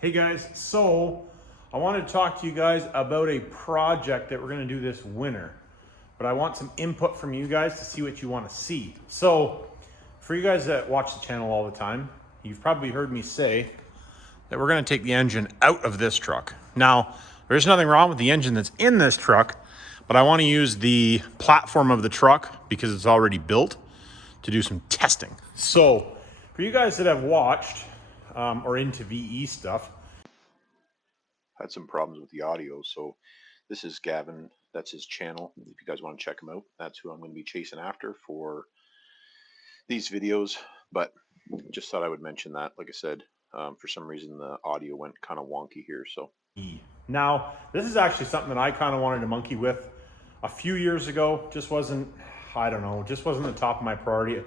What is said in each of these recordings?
Hey guys, so I wanted to talk to you guys about a project that we're going to do this winter, but I want some input from you guys to see what you want to see. So for you guys that watch the channel all the time, you've probably heard me say that we're going to take the engine out of this truck. Now, there's nothing wrong with the engine that's in this truck, but I want to use the platform of the truck because it's already built to do some testing. So for you guys that have watched or into VE stuff, had some problems with the audio, so this is Gavin. That's his channel. If you guys want to check him out, that's who I'm going to be chasing after for these videos. But just thought I would mention that. Like I said, for some reason the audio went kind of wonky here. So now this is actually something that I kind of wanted to monkey with a few years ago. Just wasn't, I don't know, just wasn't the top of my priority.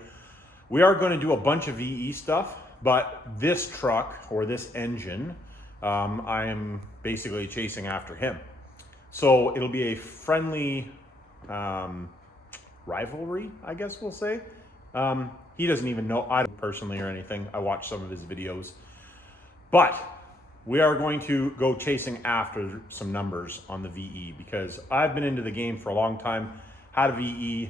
We are going to do a bunch of VE stuff, but this truck or this engine, I am basically chasing after him. So it'll be a friendly rivalry, I guess we'll say. He doesn't even know I personally or anything. I watched some of his videos. But we are going to go chasing after some numbers on the VE because I've been into the game for a long time. Had a VE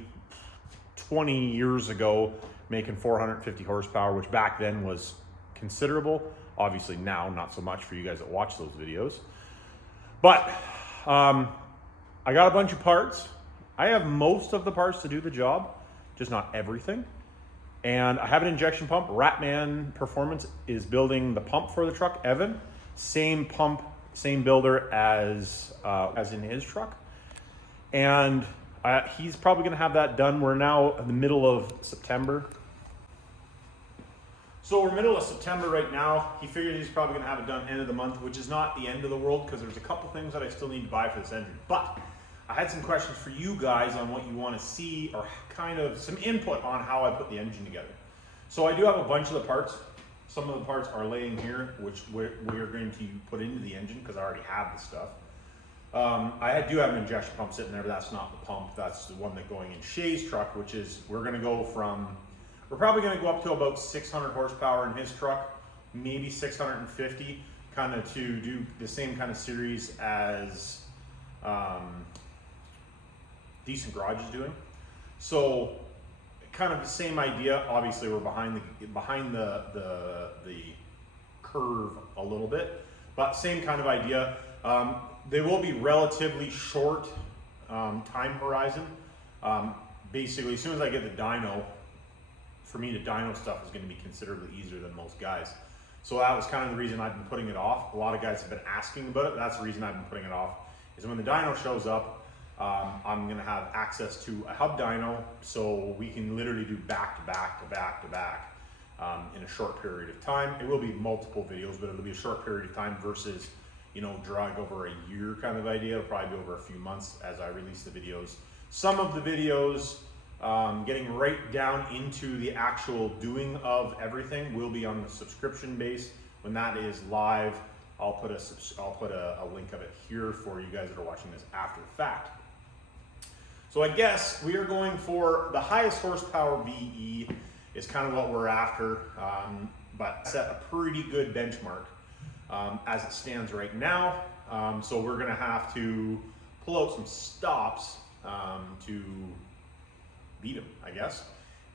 20 years ago, making 450 horsepower, which back then was considerable. Obviously now, not so much for you guys that watch those videos. But I got a bunch of parts. I have most of the parts to do the job, just not everything. And I have an injection pump. Ratman Performance is building the pump for the truck. Evan, same pump, same builder as in his truck. And he's probably gonna have that done. We're now in the middle of September. So we're middle of September right now. He figured he's probably gonna have it done end of the month, which is not the end of the world because there's a couple things that I still need to buy for this engine. But I had some questions for you guys on what you want to see or kind of some input on how I put the engine together. So I do have a bunch of the parts. Some of the parts are laying here, which we're going to put into the engine because I already have the stuff. I do have an injection pump sitting there, but that's not the pump. That's the one that's going in Shay's truck, which is we're probably going to go up to about 600 horsepower in his truck, maybe 650, kind of to do the same kind of series as Decent Garage is doing. So kind of the same idea. Obviously we're behind the curve a little bit, but same kind of idea. They will be relatively short time horizon. Basically, as soon as I get the dyno, for me, the dyno stuff is going to be considerably easier than most guys. So that was kind of the reason I've been putting it off. A lot of guys have been asking about it. That's the reason I've been putting it off, is when the dyno shows up, I'm going to have access to a hub dyno, so we can literally do back to back to back to back in a short period of time. It will be multiple videos, but it'll be a short period of time versus, drag over a year kind of idea. It'll probably be over a few months as I release the videos. Some of the videos, getting right down into the actual doing of everything, will be on the subscription base. When that is live, I'll put a link of it here for you guys that are watching this after the fact. So I guess we are going for the highest horsepower VE is kind of what we're after, but set a pretty good benchmark as it stands right now. So we're gonna have to pull out some stops to beat him, I guess.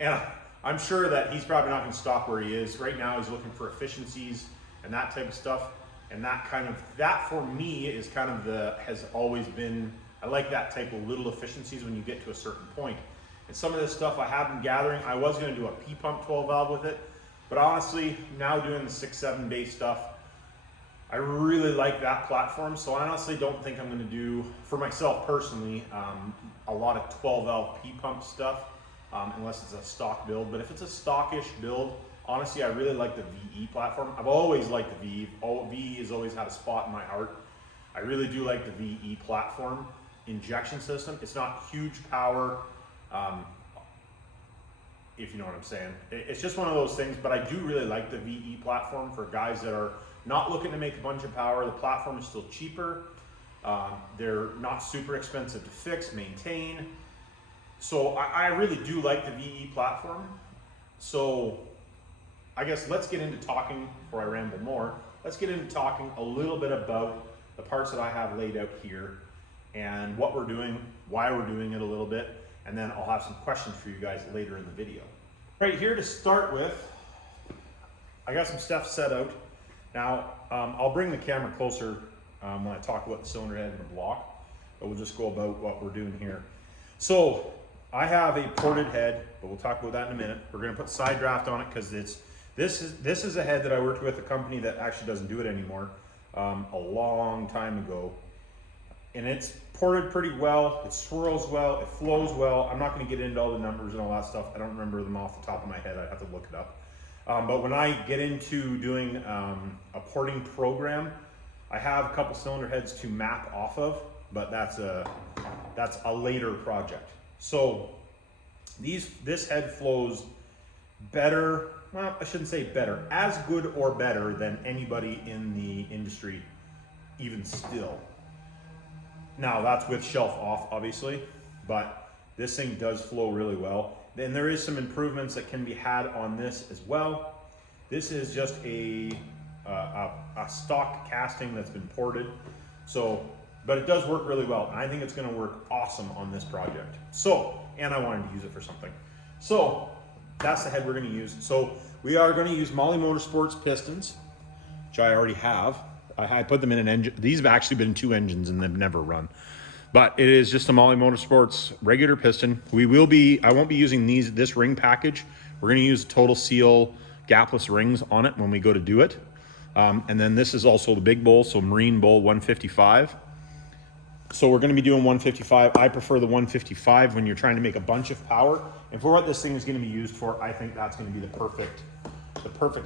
And I'm sure that he's probably not gonna stop where he is. Right now he's looking for efficiencies and that type of stuff. And that for me is kind of has always been, I like that type of little efficiencies when you get to a certain point. And some of this stuff I have been gathering, I was gonna do a P-pump 12 valve with it, but honestly, now doing the 6.7 base stuff, I really like that platform. So I honestly don't think I'm gonna do, for myself personally, a lot of 12 valve P-pump stuff, unless it's a stock build. But if it's a stockish build, honestly, I really like the VE platform. I've always liked the VE. VE has always had a spot in my heart. I really do like the VE platform injection system. It's not huge power, if you know what I'm saying. It's just one of those things, but I do really like the VE platform for guys that are not looking to make a bunch of power. The platform is still cheaper. They're not super expensive to fix, maintain. So I really do like the VE platform. So I guess let's get into talking before I ramble more. let's get into talking a little bit about the parts that I have laid out here and what we're doing, why we're doing it a little bit, and then I'll have some questions for you guys later in the video. Right here to start with, I got some stuff set out. Now, I'll bring the camera closer when I talk about the cylinder head and the block, but we'll just go about what we're doing here. So, I have a ported head, but we'll talk about that in a minute. We're gonna put side draft on it because this is a head that I worked with a company that actually doesn't do it anymore a long time ago. And it's ported pretty well, it swirls well, it flows well. I'm not gonna get into all the numbers and all that stuff. I don't remember them off the top of my head, I'd have to look it up. But when I get into doing a porting program, I have a couple cylinder heads to map off of, but that's a later project. So this head flows better, well, I shouldn't say better, as good or better than anybody in the industry, even still. Now that's with shelf off, obviously, but this thing does flow really well. Then there is some improvements that can be had on this as well. This is just a stock casting that's been ported. So, but it does work really well. And I think it's gonna work awesome on this project. So, and I wanted to use it for something. So that's the head we're gonna use. So we are gonna use Molly Motorsports pistons, which I already have. I put them in an engine. These have actually been 2 engines and they've never run. But it is just a Molly Motorsports regular piston. I won't be using this ring package. We're gonna use Total Seal gapless rings on it when we go to do it. And then this is also the big bowl, so Marine Bowl 155. So we're gonna be doing 155. I prefer the 155 when you're trying to make a bunch of power. And for what this thing is gonna be used for, I think that's gonna be the perfect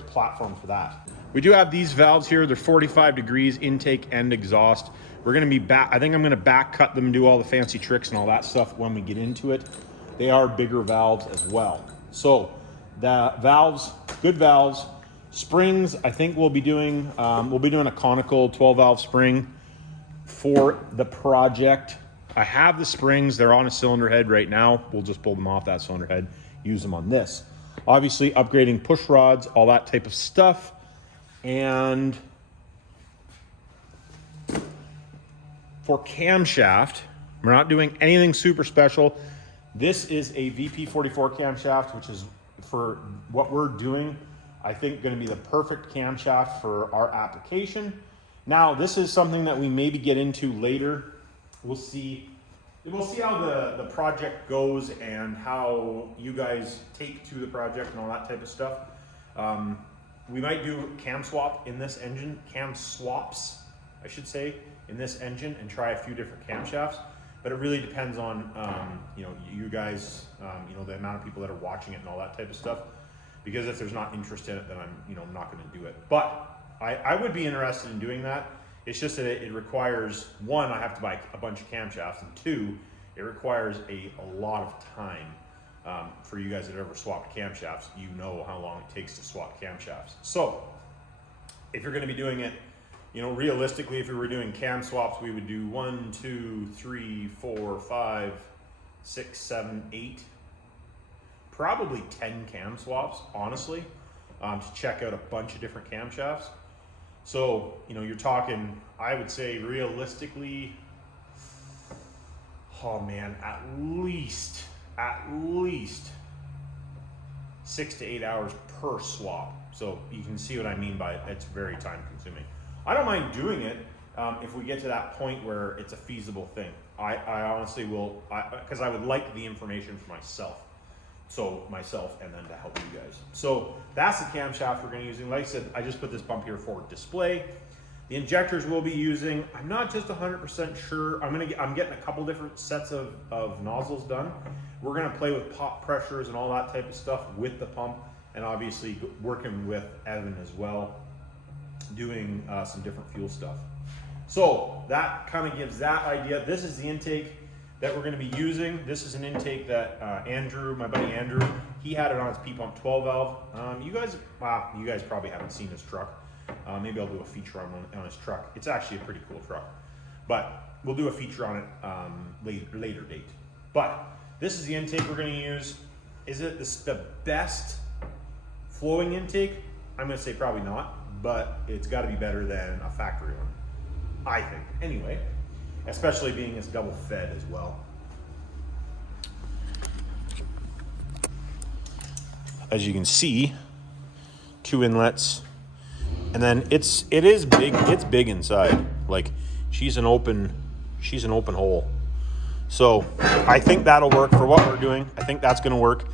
platform for that. We do have these valves here. They're 45 degrees intake and exhaust. We're gonna be I think I'm gonna back cut them and do all the fancy tricks and all that stuff when we get into it. They are bigger valves as well. So the valves, good valves. Springs, I think we'll be doing a conical 12 valve spring for the project. I have the springs, they're on a cylinder head right now. We'll just pull them off that cylinder head, use them on this. Obviously upgrading push rods, all that type of stuff. And for camshaft, we're not doing anything super special. This is a VP44 camshaft, which is for what we're doing, I think going to be the perfect camshaft for our application. Now, this is something that we maybe get into later. We'll see how the project goes and how you guys take to the project and all that type of stuff. We might do cam swap in this engine, cam swaps, I should say, in this engine and try a few different camshafts. But it really depends on, you guys, the amount of people that are watching it and all that type of stuff. Because if there's not interest in it, then I'm not going to do it. But I would be interested in doing that. It's just that it requires, 1, I have to buy a bunch of camshafts, and 2, it requires a lot of time. For you guys that have ever swapped camshafts, you know how long it takes to swap camshafts. So if you're going to be doing it, realistically, if we were doing cam swaps, we would do 1, 2, 3, 4, 5, 6, 7, 8, probably 10 cam swaps, honestly, to check out a bunch of different camshafts. So, you're talking, I would say realistically, oh man, at least 6 to 8 hours per swap. So you can see what I mean by it's very time consuming. I don't mind doing it if we get to that point where it's a feasible thing. I honestly will, because I would like the information for myself. So myself and then to help you guys. So that's the camshaft we're going to be using. Like I said, I just put this pump here for display. The injectors we'll be using, I'm not just 100% sure. I'm getting a couple different sets of nozzles done. We're going to play with pop pressures and all that type of stuff with the pump, and obviously working with Evan as well, doing some different fuel stuff. So that kind of gives that idea. This is the intake that we're going to be using. This is an intake that Andrew, my buddy Andrew, he had it on his P-Pump 12 valve. You guys probably haven't seen his truck. Maybe I'll do a feature on his truck. It's actually a pretty cool truck, but we'll do a feature on it later date. But this is the intake we're going to use. Is it the best flowing intake? I'm going to say probably not, but it's got to be better than a factory one, I think. Anyway, especially being it's double fed as well. As you can see, 2 inlets, and then it is big. It's big inside. Like she's an open hole. So I think that'll work for what we're doing. I think that's going to work.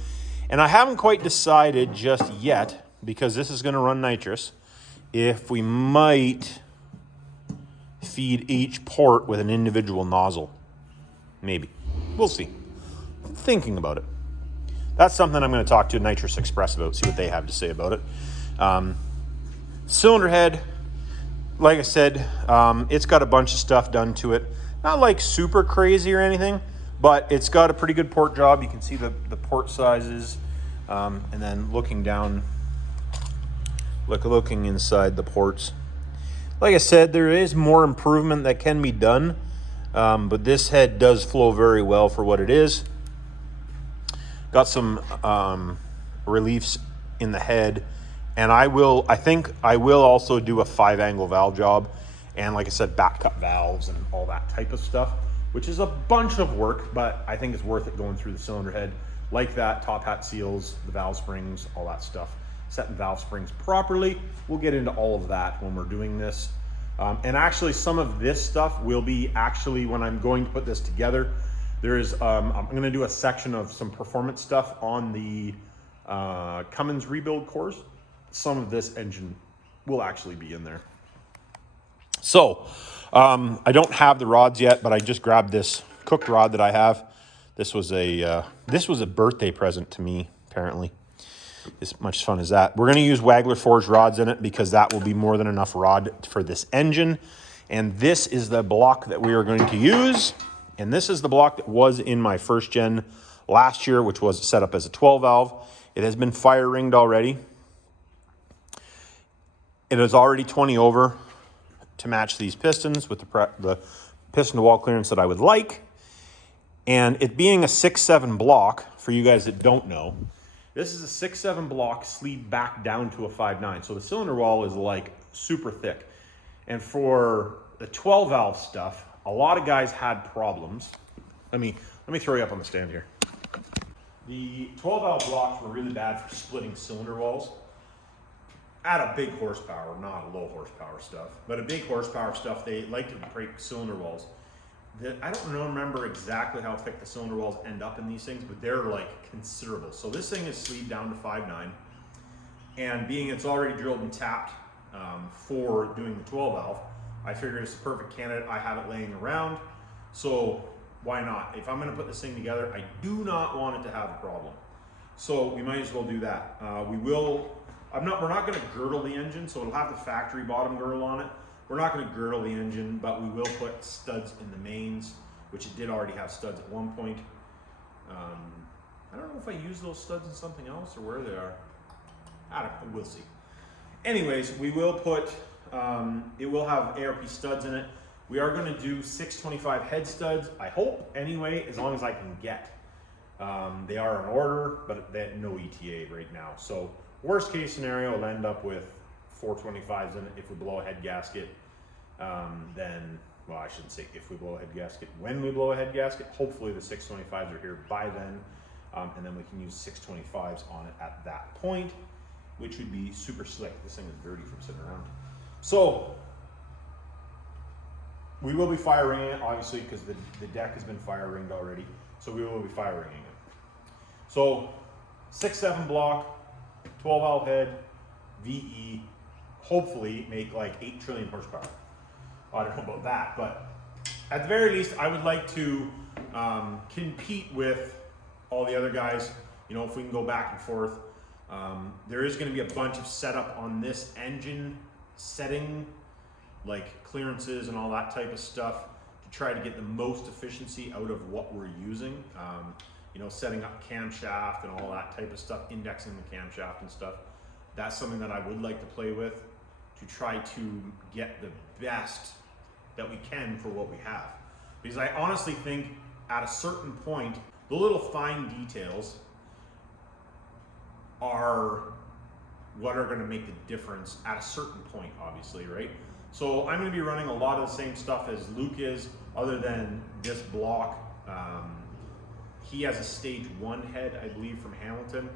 And I haven't quite decided just yet, because this is going to run nitrous, if we might feed each port with an individual nozzle. Maybe. We'll see. Thinking about it. That's something I'm going to talk to Nitrous Express about, see what they have to say about it. Cylinder head, like I said, it's got a bunch of stuff done to it. Not like super crazy or anything, but it's got a pretty good port job. You can see the port sizes, and then looking down, looking inside the ports. Like I said, there is more improvement that can be done, but this head does flow very well for what it is. Got some reliefs in the head, and I think I will also do a 5-angle valve job, and like I said, back cut valves and all that type of stuff, which is a bunch of work, but I think it's worth it going through the cylinder head like that. Top hat seals, the valve springs, all that stuff. Setting valve springs properly. We'll get into all of that when we're doing this. And actually some of this stuff will be when I'm going to put this together. There is, I'm going to do a section of some performance stuff on the Cummins rebuild course. Some of this engine will actually be in there. So, I don't have the rods yet, but I just grabbed this cooked rod that I have. This was a birthday present to me, apparently. As much fun as that. We're going to use Wagler Forged rods in it because that will be more than enough rod for this engine. And this is the block that we are going to use. And this is the block that was in my first gen last year, which was set up as a 12 valve. It has been fire ringed already. It is already 20 over to match these pistons with the piston to wall clearance that I would like. And it being a 6-7 block, for you guys that don't know, this is a 6-7 block sleeved back down to a 5-9. So the cylinder wall is like super thick. And for the 12 valve stuff, a lot of guys had problems. Let me throw you up on the stand here. The 12 valve blocks were really bad for splitting cylinder walls at a big horsepower, not a low horsepower stuff. But a big horsepower stuff, they like to break cylinder walls. I don't remember exactly how thick the cylinder walls end up in these things, but they're like considerable. So this thing is sleeved down to 5.9, and being it's already drilled and tapped for doing the 12 valve, I figured it's a perfect candidate. I have it laying around, so why not? If I'm going to put this thing together, I do not want it to have a problem. So we might as well do that. We're not going to girdle the engine, so it'll have the factory bottom girdle on it. We're not going to girdle the engine, but we will put studs in the mains, which it did already have studs at one point. I don't know if I use those studs in something else or where they are. I don't know, we'll see. Anyways, we will put, it will have ARP studs in it. We are going to do 625 head studs, I hope, anyway, as long as I can get. They are in order, but they have no ETA right now. So worst case scenario, I'll end up with 425s in it. If we blow a head gasket, then, well, I shouldn't say if we blow a head gasket, when we blow a head gasket, hopefully the 625s are here by then, and then we can use 625s on it at that point, which would be super slick. This thing is dirty from sitting around. So we will be fire ringing it, obviously, because the deck has been fire ringed already, so we will be fire ringing it. So 6-7 block, 12 valve head, VE, hopefully make like 8 trillion horsepower. I don't know about that, but at the very least, I would like to compete with all the other guys. You know, if we can go back and forth. There is going to be a bunch of setup on this engine setting, like clearances and all that type of stuff, to try to get the most efficiency out of what we're using. You know, setting up camshaft and all that type of stuff, indexing the camshaft and stuff. That's something that I would like to play with, to try to get the best that we can for what we have. Because I honestly think at a certain point, the little fine details are what are going to make the difference at a certain point, obviously, right? So I'm going to be running a lot of the same stuff as Luke is, other than this block. He has a stage 1 head, I believe, from Hamilton.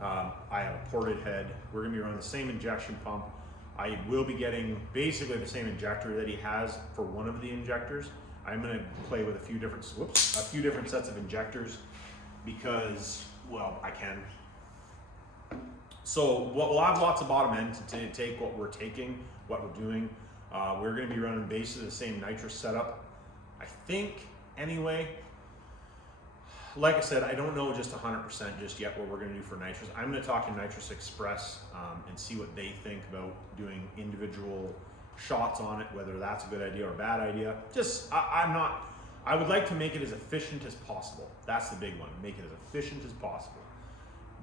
I have a ported head. We're going to be running the same injection pump. I will be getting basically the same injector that he has for one of the injectors. I'm going to play with a few different sets of injectors because, well, I can. So we'll have lots of bottom end to take what we're taking, what we're doing. We're going to be running basically the same nitrous setup, I think, anyway. Like I said, I don't know just 100% just yet what we're going to do for nitrous. I'm going to talk to Nitrous Express and see what they think about doing individual shots on it, whether that's a good idea or a bad idea. I would like to make it as efficient as possible. That's the big one, make it as efficient as possible.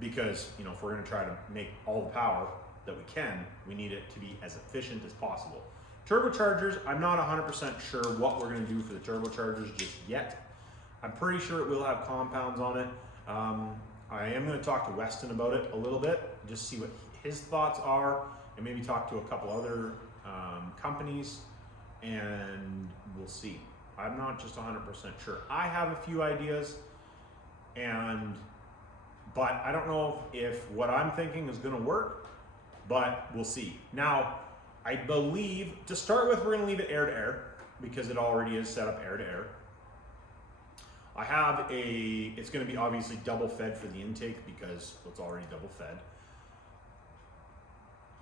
Because, you know, if we're going to try to make all the power that we can, we need it to be as efficient as possible. Turbochargers, I'm not 100% sure what we're going to do for the turbochargers just yet. I'm pretty sure it will have compounds on it. I am going to talk to Weston about it a little bit, just see what his thoughts are, and maybe talk to a couple other companies, and we'll see. I'm not just 100% sure. I have a few ideas, but I don't know if what I'm thinking is going to work, but we'll see. Now, I believe, to start with, we're going to leave it air to air, because it already is set up air to air. I have it's going to be obviously double fed for the intake because it's already double fed.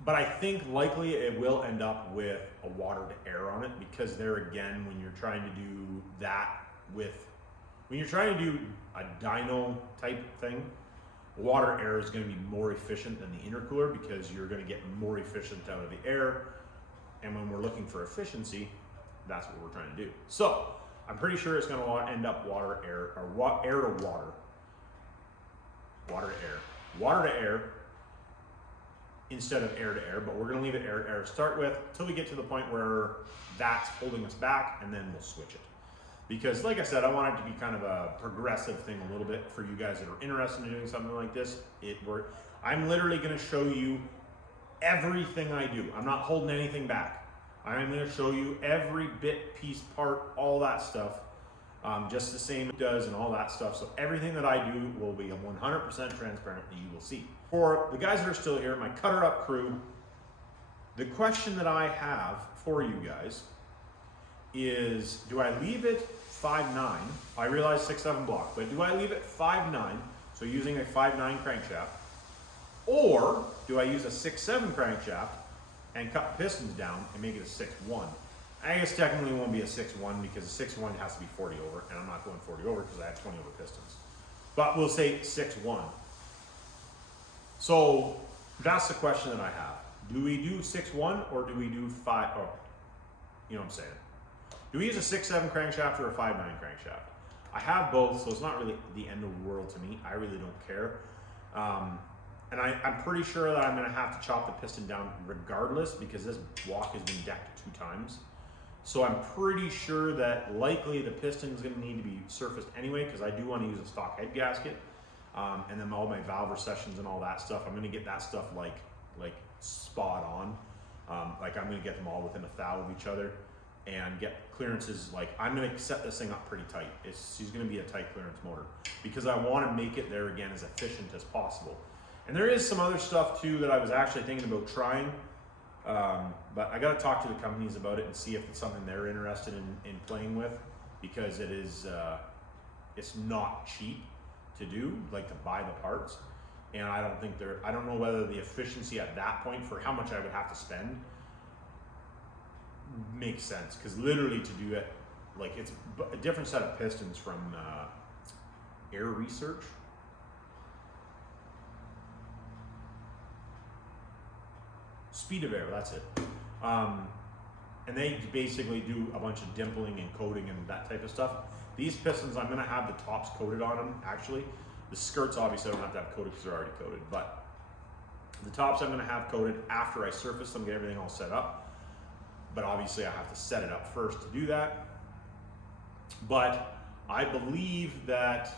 But I think likely it will end up with a water to air on it, because there again, when you're trying to do that when you're trying to do a dyno type thing, water air is going to be more efficient than the intercooler, because you're going to get more efficient out of the air. And when we're looking for efficiency, that's what we're trying to do. So I'm pretty sure it's going to end up water to air, or air to water. Water to air. Water to air instead of air to air, but we're going to leave it air to air to start with until we get to the point where that's holding us back, and then we'll switch it. Because like I said, I want it to be kind of a progressive thing a little bit for you guys that are interested in doing something like this. I'm literally going to show you everything I do. I'm not holding anything back. I'm going to show you every bit, piece, part, all that stuff, just the same it does and all that stuff. So everything that I do will be 100% transparent that you will see. For the guys that are still here, my Cutter Up crew, the question that I have for you guys is, do I leave it 5.9? I realize 6.7 block, but do I leave it 5.9, so using a 5.9 crankshaft, or do I use a 6.7 crankshaft and cut the pistons down and make it a 6.1? I guess technically it won't be a 6.1 because a 6.1 has to be 40 over, and I'm not going 40 over because I have 20 over pistons. But we'll say 6.1. So that's the question that I have. Do we do 6.1 or do we do 5? Oh, you know what I'm saying. Do we use a 6.7 crankshaft or a 5.9 crankshaft? I have both, so it's not really the end of the world to me. I really don't care. And I'm pretty sure that I'm going to have to chop the piston down regardless, because this block has been decked 2 times. So I'm pretty sure that likely the piston is going to need to be surfaced anyway, because I do want to use a stock head gasket. And then all my valve recessions and all that stuff, I'm going to get that stuff like spot on. Like I'm going to get them all within a thou of each other and get clearances. Like I'm going to set this thing up pretty tight. She's going to be a tight clearance motor, because I want to make it there again as efficient as possible. And there is some other stuff too that I was actually thinking about trying, but I got to talk to the companies about it and see if it's something they're interested in playing with, because it is it's not cheap to do, like to buy the parts, and I don't know whether the efficiency at that point for how much I would have to spend makes sense, because literally to do it, like it's a different set of pistons from Air Research. Speed of Air, that's it. And they basically do a bunch of dimpling and coating and that type of stuff. These pistons, I'm going to have the tops coated on them, actually. The skirts, obviously, I don't have to have coated because they're already coated. But the tops I'm going to have coated after I surface them, get everything all set up. But obviously, I have to set it up first to do that. But I believe that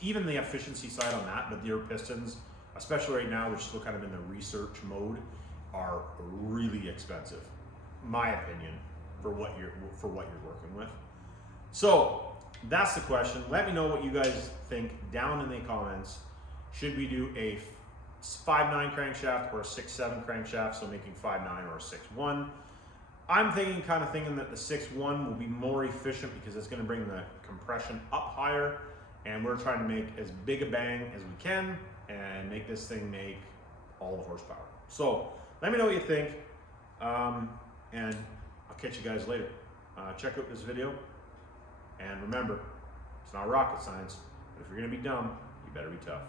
even the efficiency side on that, but your pistons, especially right now, we're still kind of in the research mode, are really expensive, my opinion, for what you're working with. So that's the question. Let me know what you guys think down in the comments. Should we do a 5.9 crankshaft or a 6.7 crankshaft, so making 5.9 or a 6.1? I'm thinking that the 6.1 will be more efficient because it's going to bring the compression up higher, and we're trying to make as big a bang as we can and make this thing make all the horsepower. So let me know what you think, and I'll catch you guys later. Check out this video, and remember, it's not rocket science, but if you're going to be dumb, you better be tough.